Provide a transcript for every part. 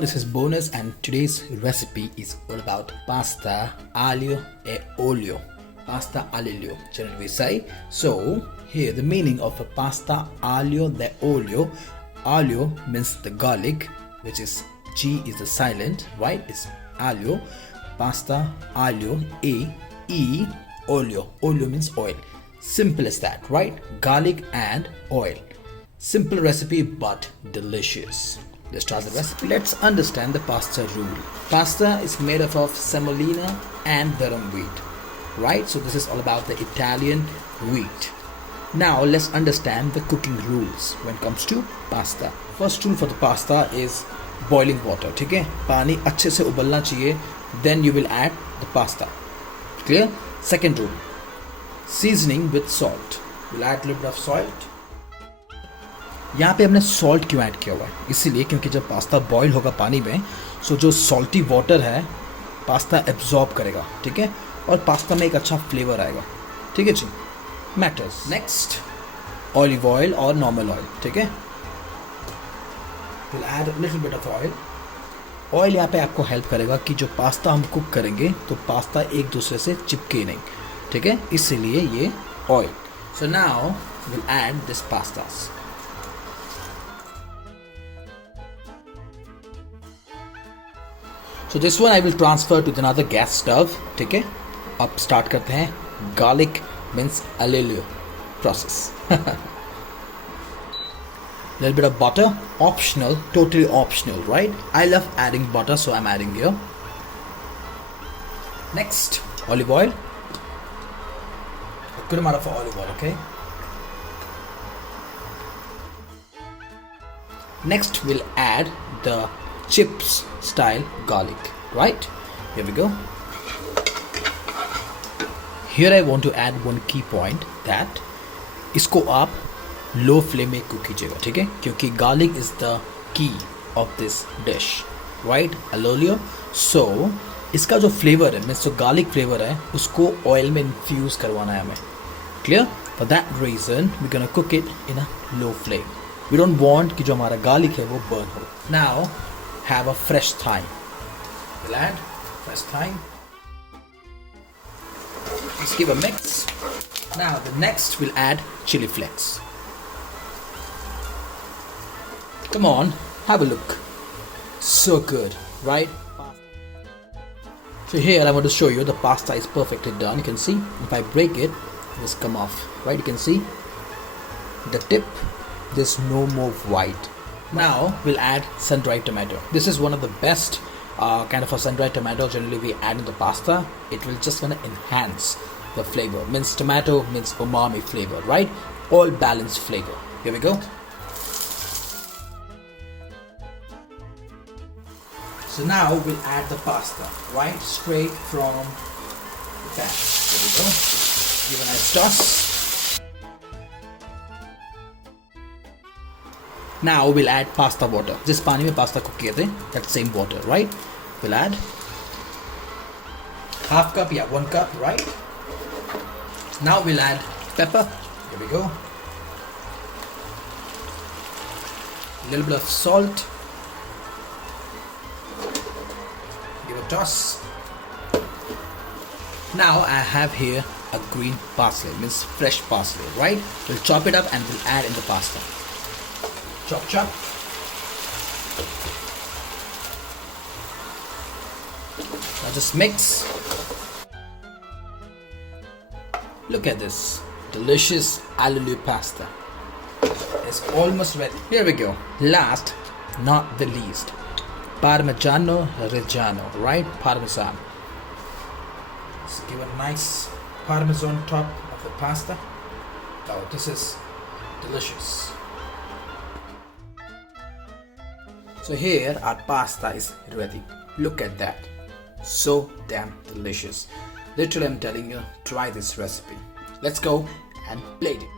everyone, this is Bonus and today's recipe is all about pasta aglio e olio. Pasta aglio, generally we say. So here the meaning of a pasta aglio de olio. Aglio means the garlic, which is G is the silent, right? It's aglio. Pasta aglio e olio. Olio means oil. Simple as that, right? Garlic and oil. Simple recipe but delicious. Let's start the recipe. Let's understand the pasta rule. Pasta is made up of semolina and durum wheat, right? So this is all about the Italian wheat. Now let's understand the cooking rules when it comes to pasta. First rule for the pasta is boiling water. ठीक है? पानी अच्छे से उबलना चाहिए. Then you will add the pasta. Clear? Second rule, seasoning with salt. We'll add a little bit of salt. यहाँ पे हमने salt क्यों ऐड किया हुआ है? इसीलिए क्योंकि जब पास्ता बॉईल होगा पानी में, सो जो सॉल्टी वाटर है पास्ता एब्जॉर्ब करेगा, ठीक है, और पास्ता में एक अच्छा फ्लेवर आएगा, ठीक है जी. मैटर्स. नेक्स्ट, ऑलिव ऑयल और नॉर्मल ऑयल, ठीक है. Will add little bit of oil. Oil यहाँ पे आपको हेल्प करेगा कि जो पास्ता हम कुक करेंगे तो पास्ता एक दूसरे से चिपके नहीं, ठीक है, इसीलिए ये oil. So now will add this pastas. So this one I will transfer to another gas stove. ठीक है, अब start करते हैं. Garlic means aglio olio process. Little bit of butter, optional, totally optional, right? I love adding butter, so I'm adding here. Next, olive oil. A good amount of olive oil, okay? Next, we'll add the chips style garlic, right? Here we go. Here I want to add one key point that इसको आप low flame में cook कीजिएगा, ठीक है, क्योंकि garlic is the key of this dish, right? Aglio olio. So इसका जो flavor है, means जो garlic flavor है, उसको oil में infuse करवाना है हमें. Clear? For that reason we're gonna cook it in a low flame. We don't want कि जो हमारा garlic है वो burn हो. Now have a fresh thyme. We'll add fresh thyme. Let's give a mix. Now the next we'll add chili flakes. Come on, have a look. So good, right? So here I want to show you the pasta is perfectly done. You can see if I break it, it just come off, right? You can see the tip, there's no more white. Now we'll add sun-dried tomato. This is one of the best kind of a sun-dried tomato generally we add in the pasta. It will just gonna enhance the flavor. Means tomato means umami flavor, right? All balanced flavor. Here we go. So now we'll add the pasta, right? Straight from the pan. Here we go. Give a nice toss. Now we'll add pasta water. जिस पानी में pasta cook किए थे, that same water, right? We'll add half cup, yeah, 1 cup, right? Now we'll add pepper. Here we go. A little bit of salt. Give a toss. Now I have here a green parsley, means fresh parsley, right? We'll chop it up and we'll add in the pasta. Chop chop. Now just mix. Look at this delicious aglio olio pasta. It's almost ready. Here we go. Last, not the least, Parmigiano Reggiano, right? Parmesan. Let's give a nice parmesan top of the pasta. Oh, this is delicious. So here our pasta is ready. Look at that. So damn delicious. Literally I'm telling you, try this recipe. Let's go and plate it.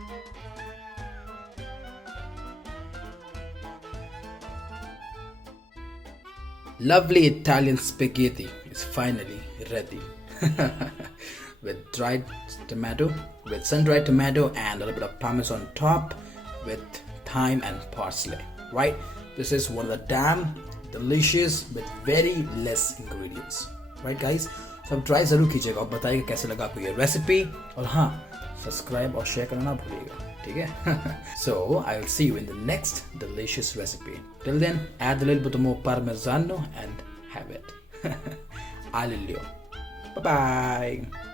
Lovely Italian spaghetti is finally ready. With dried tomato, with sun-dried tomato and a little bit of parmesan on top with thyme and parsley, right? This is one of the damn delicious with very less ingredients. Right guys, so अब try जरूर कीजिएगा और बताइएगा कैसे लगा आपको ये recipe, और हाँ सब्सक्राइब और शेयर करना ना भूलिएगा, ठीक है? So I will see you in the next delicious recipe. Till then, add a little bit more parmigiano and have it. Aglio. Bye bye.